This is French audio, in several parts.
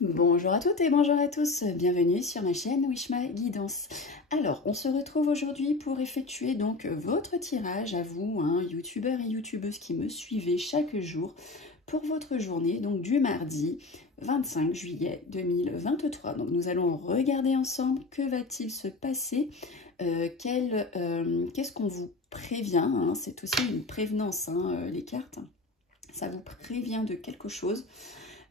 Bonjour à toutes et bonjour à tous, bienvenue sur ma chaîne Wishma Guidance. Alors, on se retrouve aujourd'hui pour effectuer donc votre tirage à vous, youtubeurs et youtubeuses qui me suivez chaque jour pour votre journée, donc du mardi 25 juillet 2023. Donc nous allons regarder ensemble que va-t-il se passer, qu'est-ce qu'on vous prévient, c'est aussi une prévenance, les cartes, ça vous prévient de quelque chose.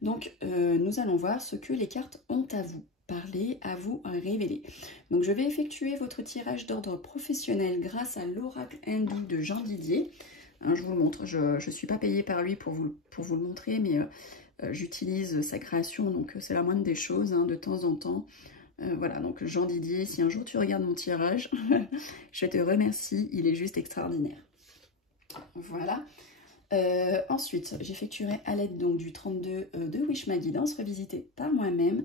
Donc, nous allons voir ce que les cartes ont à vous parler, à vous révéler. Donc, je vais effectuer votre tirage d'ordre professionnel grâce à l'oracle Handy de Jean Didier. Je vous le montre, je ne suis pas payée par lui pour vous le montrer, mais j'utilise sa création, donc c'est la moindre des choses, de temps en temps. Voilà, donc Jean Didier, si un jour tu regardes mon tirage, je te remercie, il est juste extraordinaire. Voilà. Ensuite, j'effectuerai à l'aide donc du 32 de Wishma Guidance, revisité par moi-même,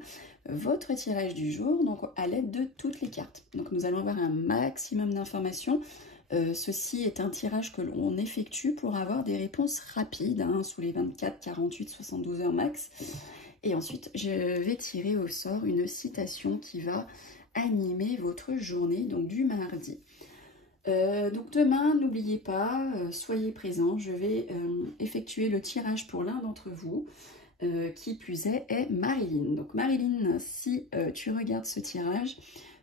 votre tirage du jour, donc à l'aide de toutes les cartes. Donc nous allons avoir un maximum d'informations. Ceci est un tirage que l'on effectue pour avoir des réponses rapides, sous les 24, 48, 72 heures max. Et ensuite, je vais tirer au sort une citation qui va animer votre journée, donc du mardi. Donc demain, n'oubliez pas, soyez présents, je vais effectuer le tirage pour l'un d'entre vous, qui plus est Marilyn. Donc Marilyn, si tu regardes ce tirage,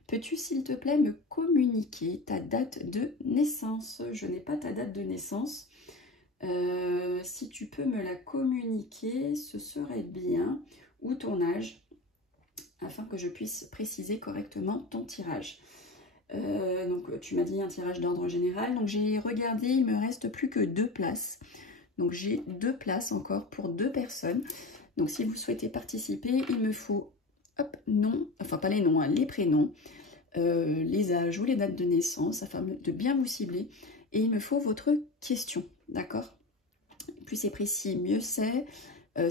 peux-tu s'il te plaît me communiquer ta date de naissance? Je n'ai pas ta date de naissance. Si tu peux me la communiquer, ce serait bien, ou ton âge, afin que je puisse préciser correctement ton tirage. Donc tu m'as dit un tirage d'ordre général, donc j'ai regardé, il me reste plus que 2 places, donc j'ai 2 places encore pour 2 personnes. Donc si vous souhaitez participer, il me faut enfin pas les noms, les prénoms, les âges ou les dates de naissance, afin de bien vous cibler, et il me faut votre question, d'accord? Plus c'est précis, mieux c'est.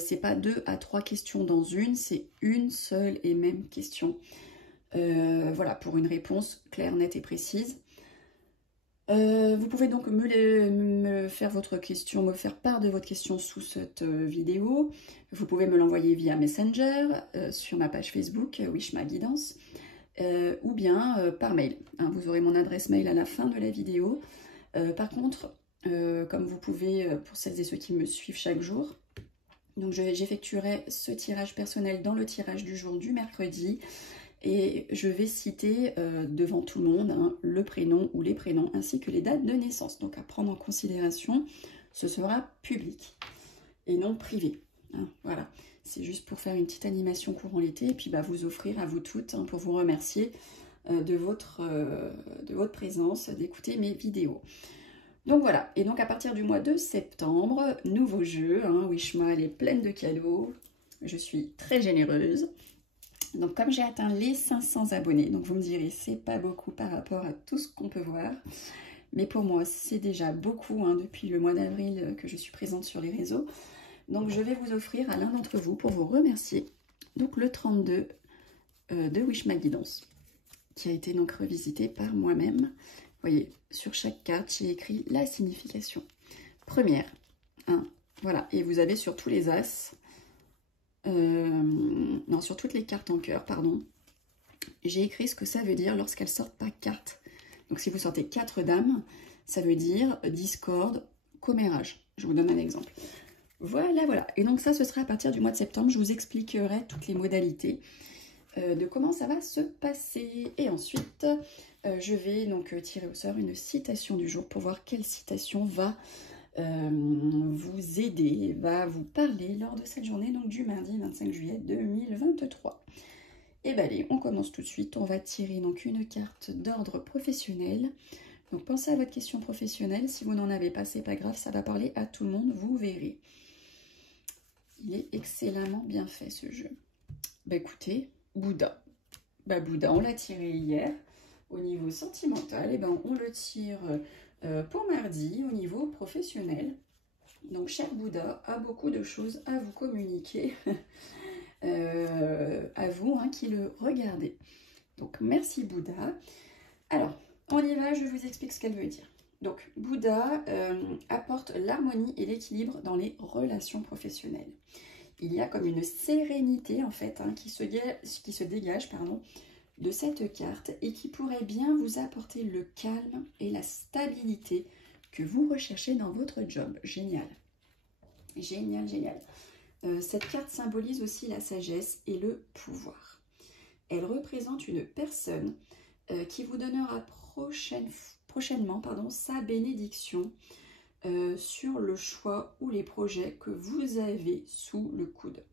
C'est pas 2 à 3 questions dans une, c'est une seule et même question. Voilà, pour une réponse claire, nette et précise. Vous pouvez donc me faire votre question, me faire part de votre question sous cette vidéo. Vous pouvez me l'envoyer via Messenger, sur ma page Facebook, Wishma Guidance, ou bien par mail. Vous aurez mon adresse mail à la fin de la vidéo. Par contre, comme vous pouvez, pour celles et ceux qui me suivent chaque jour, donc j'effectuerai ce tirage personnel dans le tirage du jour du mercredi. Et je vais citer devant tout le monde le prénom ou les prénoms ainsi que les dates de naissance. Donc à prendre en considération, ce sera public et non privé. Voilà, c'est juste pour faire une petite animation courant l'été et puis vous offrir à vous toutes, pour vous remercier de votre présence, d'écouter mes vidéos. Donc voilà, et donc à partir du mois de septembre, nouveau jeu, Wishma elle est pleine de cadeaux, je suis très généreuse. Donc comme j'ai atteint les 500 abonnés, donc vous me direz c'est pas beaucoup par rapport à tout ce qu'on peut voir, mais pour moi c'est déjà beaucoup, depuis le mois d'avril que je suis présente sur les réseaux. Donc je vais vous offrir à l'un d'entre vous pour vous remercier, donc le 32 de Wishma Guidance, qui a été donc revisité par moi-même. Vous voyez, sur chaque carte j'ai écrit la signification. Première, voilà, et vous avez sur tous les as, non, sur toutes les cartes en cœur, pardon, j'ai écrit ce que ça veut dire lorsqu'elles sortent pas carte. Donc si vous sortez 4 dames, ça veut dire discorde, commérage. Je vous donne un exemple. Voilà, voilà. Et donc ça, ce sera à partir du mois de septembre. Je vous expliquerai toutes les modalités de comment ça va se passer. Et ensuite, je vais donc tirer au sort une citation du jour pour voir quelle citation va vous aider, va vous parler lors de cette journée, donc du mardi 25 juillet 2023. Et bien allez, on commence tout de suite. On va tirer donc une carte d'ordre professionnel. Donc pensez à votre question professionnelle. Si vous n'en avez pas, c'est pas grave, ça va parler à tout le monde, vous verrez. Il est excellemment bien fait ce jeu. Écoutez, Bouddha. Bouddha, on l'a tiré hier. Au niveau sentimental, et on le tire pour mardi au niveau professionnel. Donc cher Bouddha a beaucoup de choses à vous communiquer, à vous qui le regardez. Donc merci Bouddha. Alors on y va, je vous explique ce qu'elle veut dire. Donc Bouddha apporte l'harmonie et l'équilibre dans les relations professionnelles. il y a comme une sérénité en fait hein, qui se dégage pardon, de cette carte et qui pourrait bien vous apporter le calme et la stabilité que vous recherchez dans votre job. Génial. Génial, génial. Cette carte symbolise aussi la sagesse et le pouvoir. Elle représente une personne qui vous donnera prochainement sa bénédiction sur le choix ou les projets que vous avez sous le coude.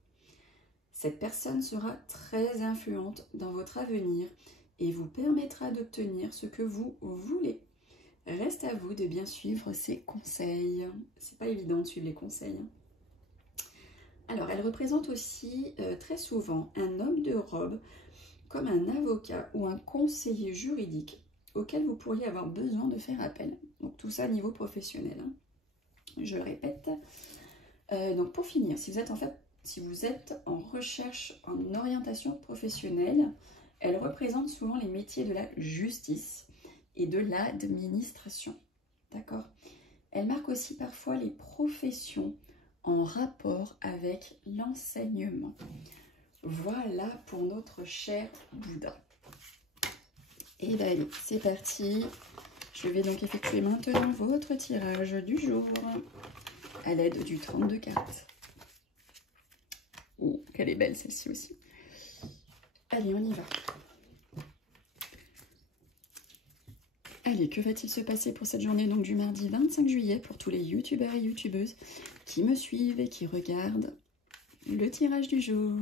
Cette personne sera très influente dans votre avenir et vous permettra d'obtenir ce que vous voulez. Reste à vous de bien suivre ses conseils. C'est pas évident de suivre les conseils. Alors, elle représente aussi très souvent un homme de robe comme un avocat ou un conseiller juridique auquel vous pourriez avoir besoin de faire appel. Donc tout ça au niveau professionnel. Hein. Je le répète. Donc pour finir, si vous êtes en recherche en orientation professionnelle, elle représente souvent les métiers de la justice et de l'administration. D'accord? Elle marque aussi parfois les professions en rapport avec l'enseignement. Voilà pour notre cher Bouddha. Et bien allez, c'est parti. Je vais donc effectuer maintenant votre tirage du jour à l'aide du 32 cartes. Oh, qu'elle est belle celle-ci aussi. Allez, on y va. Allez, que va-t-il se passer pour cette journée donc du mardi 25 juillet pour tous les youtubeurs et youtubeuses qui me suivent et qui regardent le tirage du jour.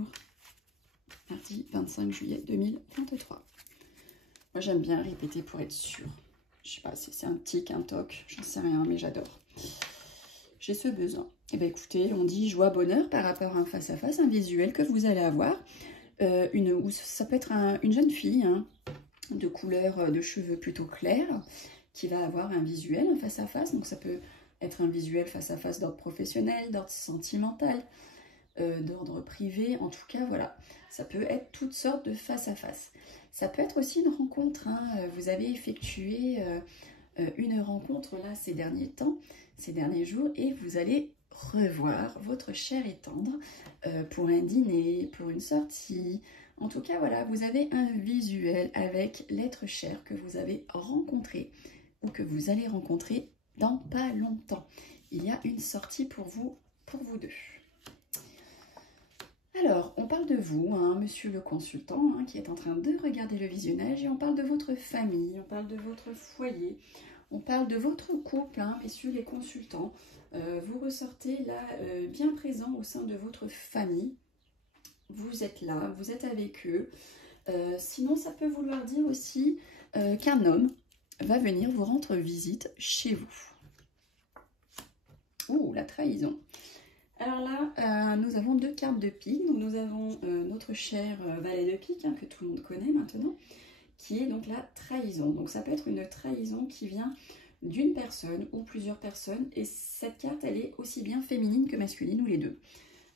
Mardi 25 juillet 2023. Moi, j'aime bien répéter pour être sûre. Je sais pas si c'est un tic, un toc, j'en sais rien, mais j'adore. J'ai ce besoin. Eh bien, écoutez, on dit joie, bonheur par rapport à un face-à-face, un visuel que vous allez avoir. Ou ça peut être une jeune fille hein, de couleur de cheveux plutôt clairs qui va avoir un visuel, un face-à-face. Donc, ça peut être un visuel face-à-face d'ordre professionnel, d'ordre sentimental, d'ordre privé. En tout cas, voilà, ça peut être toutes sortes de face-à-face. Ça peut être aussi une rencontre. Hein. Vous avez effectué une rencontre là ces derniers temps, ces derniers jours, et vous allez revoir votre cher et tendre pour un dîner, pour une sortie. En tout cas, voilà, vous avez un visuel avec l'être cher que vous avez rencontré ou que vous allez rencontrer dans pas longtemps. Il y a une sortie pour vous deux. Alors, on parle de vous, hein, monsieur le consultant, hein, qui est en train de regarder le visionnage, et on parle de votre famille, on parle de votre foyer, on parle de votre couple, hein, messieurs les consultants. Vous ressortez là, bien présent au sein de votre famille. Vous êtes là, vous êtes avec eux. Sinon, ça peut vouloir dire aussi qu'un homme va venir vous rendre visite chez vous. Ouh, la trahison. Alors là, nous avons deux cartes de pique. Donc nous avons notre cher valet de pique, hein, que tout le monde connaît maintenant, qui est donc la trahison. Donc ça peut être une trahison qui vient d'une personne ou plusieurs personnes. Et cette carte, elle est aussi bien féminine que masculine, ou les deux.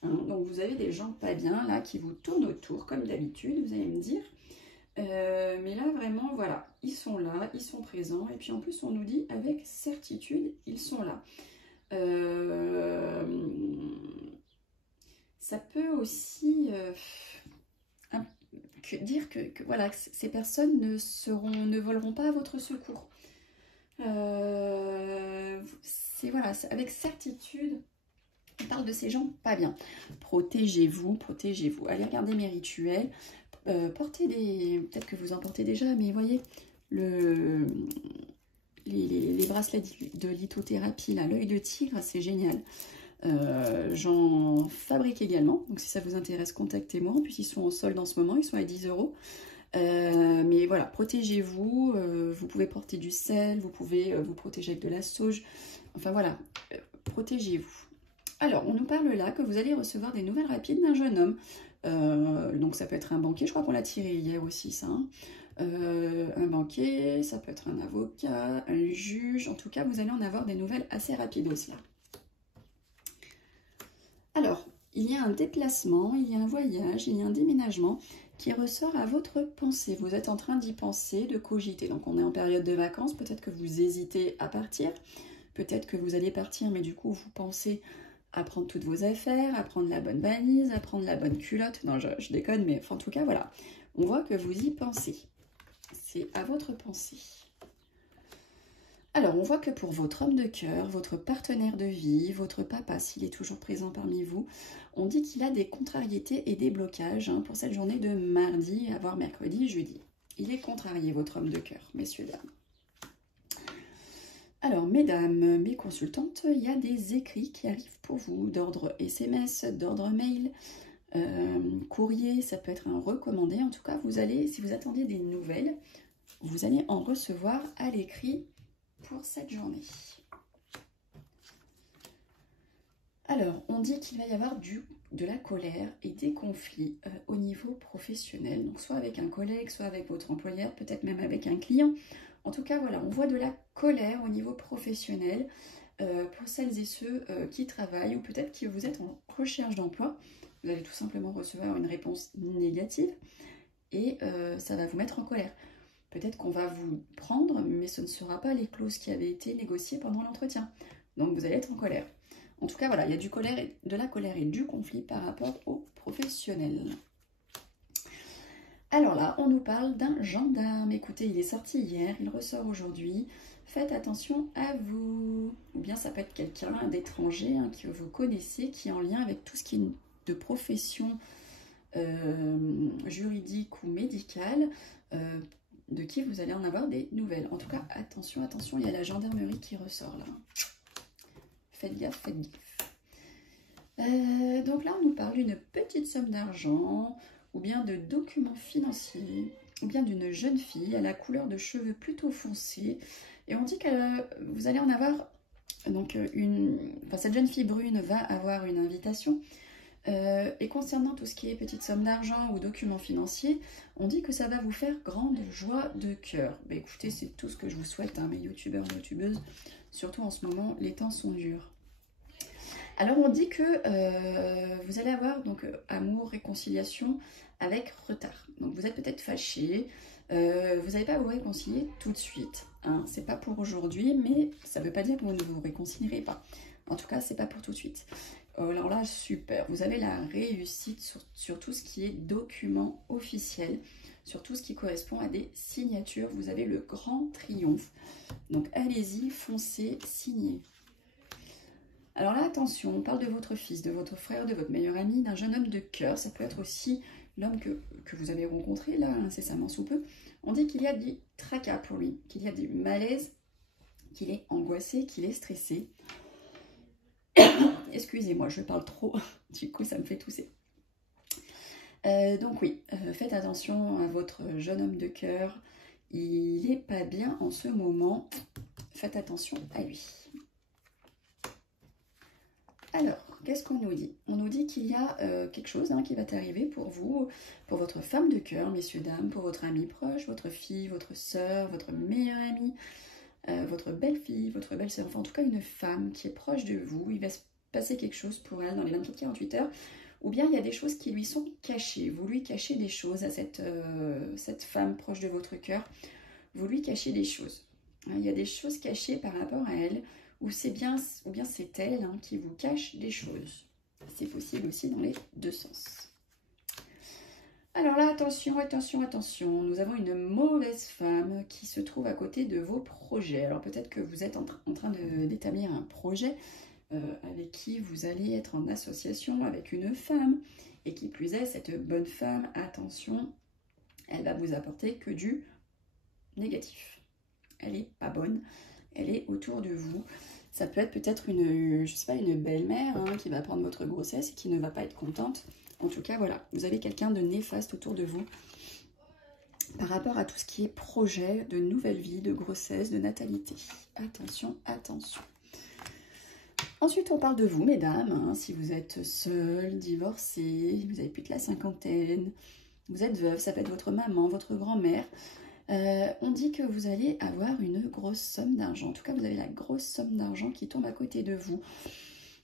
Hein, donc vous avez des gens pas bien là qui vous tournent autour, comme d'habitude, vous allez me dire. Mais là, vraiment, voilà, ils sont là, ils sont présents. Et puis en plus, on nous dit avec certitude, ils sont là. Ça peut aussi dire que voilà, ces personnes ne voleront pas à votre secours. C'est voilà, avec certitude, on parle de ces gens pas bien. Protégez-vous, protégez-vous. Allez regarder mes rituels. Portez peut-être que vous en portez déjà, mais voyez les bracelets de lithothérapie, là, l'œil de tigre, c'est génial. J'en fabrique également, donc si ça vous intéresse, contactez-moi. En plus, ils sont en solde en ce moment, ils sont à 10 €. Mais voilà, protégez-vous. Vous pouvez porter du sel, vous pouvez vous protéger avec de la sauge. Enfin voilà, protégez-vous. Alors, on nous parle là que vous allez recevoir des nouvelles rapides d'un jeune homme. Donc ça peut être un banquier, je crois qu'on l'a tiré hier aussi ça. Hein. Un banquier, ça peut être un avocat, un juge. En tout cas, vous allez en avoir des nouvelles assez rapides aussi là. Alors, il y a un déplacement, il y a un voyage, il y a un déménagement qui ressort à votre pensée. Vous êtes en train d'y penser, de cogiter. Donc, on est en période de vacances. Peut-être que vous hésitez à partir. Peut-être que vous allez partir, mais du coup, vous pensez à prendre toutes vos affaires, à prendre la bonne valise, à prendre la bonne culotte. Non, je déconne, mais enfin, en tout cas, voilà. On voit que vous y pensez. C'est à votre pensée. Alors, on voit que pour votre homme de cœur, votre partenaire de vie, votre papa, s'il est toujours présent parmi vous, on dit qu'il a des contrariétés et des blocages pour cette journée de mardi, voire mercredi, jeudi. Il est contrarié, votre homme de cœur, messieurs, dames. Alors, mesdames, mes consultantes, il y a des écrits qui arrivent pour vous, d'ordre SMS, d'ordre mail, courrier, ça peut être un recommandé. En tout cas, vous allez, si vous attendez des nouvelles, vous allez en recevoir à l'écrit pour cette journée. Alors, on dit qu'il va y avoir de la colère et des conflits au niveau professionnel. Donc, soit avec un collègue, soit avec votre employeur, peut-être même avec un client. En tout cas, voilà, on voit de la colère au niveau professionnel pour celles et ceux qui travaillent ou peut-être que vous êtes en recherche d'emploi. Vous allez tout simplement recevoir une réponse négative et ça va vous mettre en colère. Peut-être qu'on va vous prendre, mais ce ne sera pas les clauses qui avaient été négociées pendant l'entretien. Donc, vous allez être en colère. En tout cas, voilà, il y a de la colère et du conflit par rapport aux professionnels. Alors là, on nous parle d'un gendarme. Écoutez, il est sorti hier, il ressort aujourd'hui. Faites attention à vous. Ou bien ça peut être quelqu'un d'étranger que vous connaissez, qui est en lien avec tout ce qui est de profession juridique ou médicale, de qui vous allez en avoir des nouvelles. En tout cas, attention, attention, il y a la gendarmerie qui ressort là. Faites gaffe, faites gaffe. Donc là, on nous parle d'une petite somme d'argent, ou bien de documents financiers, ou bien d'une jeune fille à la couleur de cheveux plutôt foncés. Et on dit que vous allez en avoir, donc cette jeune fille brune va avoir une invitation. Et concernant tout ce qui est petite somme d'argent ou documents financiers, on dit que ça va vous faire grande joie de cœur. Bah, écoutez, c'est tout ce que je vous souhaite, mes youtubeurs et youtubeuses. Surtout en ce moment, les temps sont durs. Alors on dit que vous allez avoir donc amour, réconciliation avec retard. Donc vous êtes peut-être fâché, vous n'allez pas vous réconcilier tout de suite. C'est pas pour aujourd'hui, mais ça ne veut pas dire que vous ne vous réconcilierez pas. En tout cas, c'est pas pour tout de suite. Alors là, super. Vous avez la réussite sur tout ce qui est document officiel, sur tout ce qui correspond à des signatures. Vous avez le grand triomphe. Donc allez-y, foncez, signez. Alors là, attention, on parle de votre fils, de votre frère, de votre meilleur ami, d'un jeune homme de cœur. Ça peut être aussi l'homme que vous avez rencontré, là, incessamment sous peu. On dit qu'il y a du tracas pour lui, qu'il y a du malaise, qu'il est angoissé, qu'il est stressé. Excusez-moi, je parle trop, du coup ça me fait tousser. Donc oui, faites attention à votre jeune homme de cœur. Il n'est pas bien en ce moment. Faites attention à lui. Alors, qu'est-ce qu'on nous dit? On nous dit qu'il y a quelque chose qui va arriver pour vous, pour votre femme de cœur, messieurs, dames, pour votre ami proche, votre fille, votre soeur, votre meilleure amie, votre belle-fille, votre belle-sœur, enfin en tout cas une femme qui est proche de vous. Il va se passer quelque chose pour elle dans les 24-48 heures, ou bien il y a des choses qui lui sont cachées. Vous lui cachez des choses à cette femme proche de votre cœur. Vous lui cachez des choses. Il y a des choses cachées par rapport à elle, ou bien c'est elle qui vous cache des choses. C'est possible aussi dans les deux sens. Alors là, attention, attention, attention. Nous avons une mauvaise femme qui se trouve à côté de vos projets. Alors peut-être que vous êtes en train d'établir un projet avec qui vous allez être en association avec une femme. Et qui plus est, cette bonne femme, attention, elle va vous apporter que du négatif. Elle n'est pas bonne. Elle est autour de vous. Ça peut être peut-être une belle-mère qui va prendre votre grossesse et qui ne va pas être contente. En tout cas, voilà, vous avez quelqu'un de néfaste autour de vous par rapport à tout ce qui est projet de nouvelle vie, de grossesse, de natalité. Attention, attention. Ensuite, on parle de vous, mesdames. Si vous êtes seule, divorcée, vous avez plus de la cinquantaine, vous êtes veuve, ça peut être votre maman, votre grand-mère. On dit que vous allez avoir une grosse somme d'argent. En tout cas, vous avez la grosse somme d'argent qui tombe à côté de vous.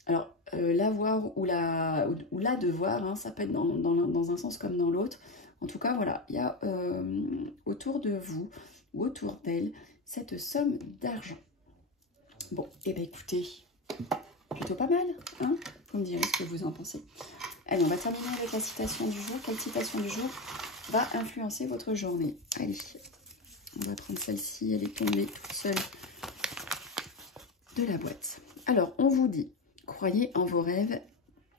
Alors, l'avoir ou la devoir, ça peut être dans un sens comme dans l'autre. En tout cas, voilà, il y a autour de vous ou autour d'elle cette somme d'argent. Bon, et bien écoutez, plutôt pas mal, hein? Vous me direz ce que vous en pensez. Allez, on va terminer avec la citation du jour. Quelle citation du jour va influencer votre journée? Allez, on va prendre celle-ci, elle est tombée toute seule de la boîte. Alors, on vous dit, croyez en vos rêves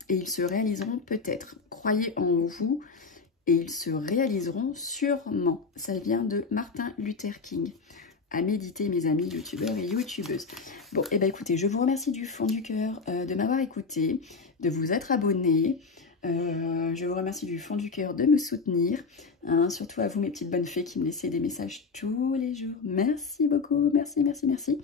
et ils se réaliseront peut-être. Croyez en vous et ils se réaliseront sûrement. Ça vient de Martin Luther King. À méditer, mes amis youtubeurs et youtubeuses. Bon, et ben écoutez, je vous remercie du fond du cœur de m'avoir écouté, de vous être abonné. Je vous remercie du fond du cœur de me soutenir, hein, surtout à vous mes petites bonnes fées qui me laissez des messages tous les jours. Merci beaucoup, merci, merci, merci.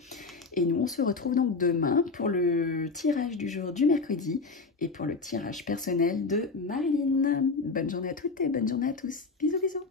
Et nous on se retrouve donc demain pour le tirage du jour du mercredi et pour le tirage personnel de Marilyn. Bonne journée à toutes et bonne journée à tous. Bisous, bisous.